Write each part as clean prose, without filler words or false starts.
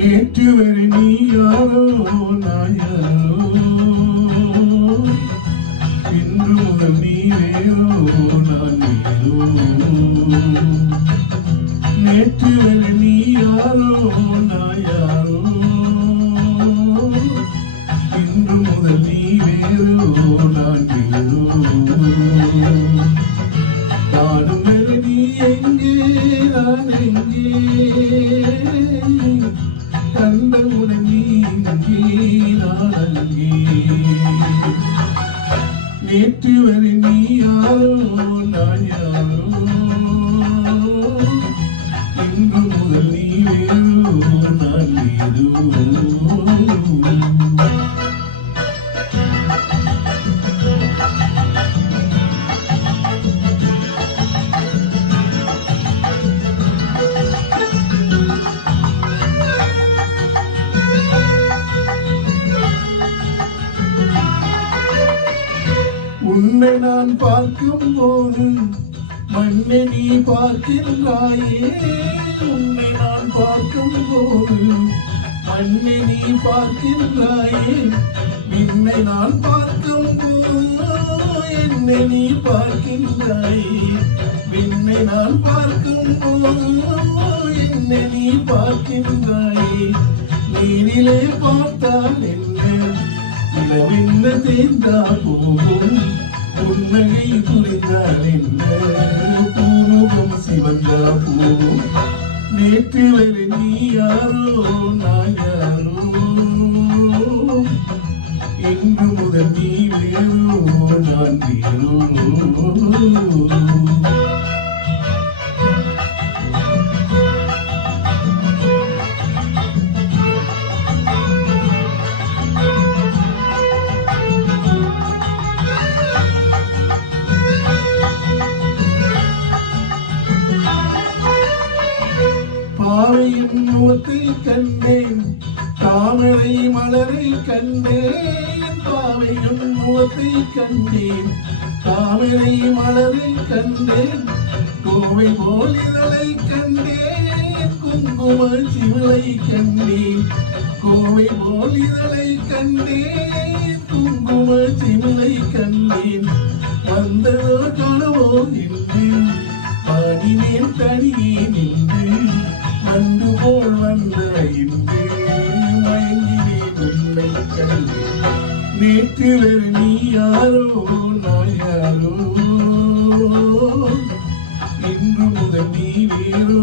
நேற்று வரை நீ யாரோ நான் யாரோ, இன்று முதல் நீ வேறோ நான் வேறோ. நேற்று வரை நீ யாரோ நான் யாரோ, இன்று முதல் நீ வேறோ நான் வேறோ. நானும் வரை நீ எங்கே நான் எங்கே, கண்டவுடன் நீ இங்கே நான் அங்கே. நேற்று வரை நீ யாரோ நான் யாரோ, இன்று முதல் நீ வேறோ நான் வேறோ. உன்னை நான் பார்க்கும் போது மண்ணை நீ பார்க்கின்றாயே. உன்னை நான் பார்க்கும் போது மண்ணை நீ பார்க்கின்றாயே. என்னை நான் பார்க்கும் போது என்னை நீ பார்க்கின்றாயே. என்னை நான் பார்க்கும் போது என்னை நீ பார்க்கின்றாயே. நீரிலே பார்த்தால் என்ன, இளவென்ன தேர்ந்தா போகும், புன்னகை புரிந்தால் என்ன, பூமுகம் சிவந்தா போகும். நேற்று வரை நீ யாரோ நான் யாரோ, இன்று முதல் நீ வேறோ நான் வேறோ. பாவையின் முகத்தை கண்டேன், தாமரை மலரை கண்டேன். பாவையின் முகத்தை கண்டேன், தாமரை மலரை கண்டேன். கோவை போல் இதழை கண்டேன், குங்கும சிவலை கண்டேன். கோவை போல் இதழை கண்டேன், குங்கும சிவலை கண்டேன். வந்ததோ கனவோ என்று பாடினேன் தனியே நின்று, வந்து போல் வந்த இன்று மயங்கினேன் உன்னை கண்டு. நேற்று வரை நீ யாரோ நான் யாரோ, இன்று முதல் நீ வேறோ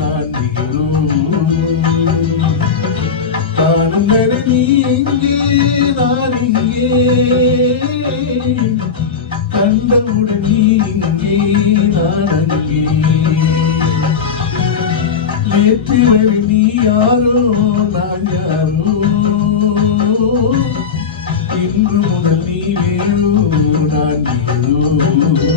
நான் வேறோ. காணும் வரை நீ எங்கே நான் இங்கே, கண்டவுடன் நீ இங்கே நான் அங்கே. நேற்று வரை நீ யாரோ நான் யாரோ, இன்று முதல் நீ வேறோ நான் வேறோ.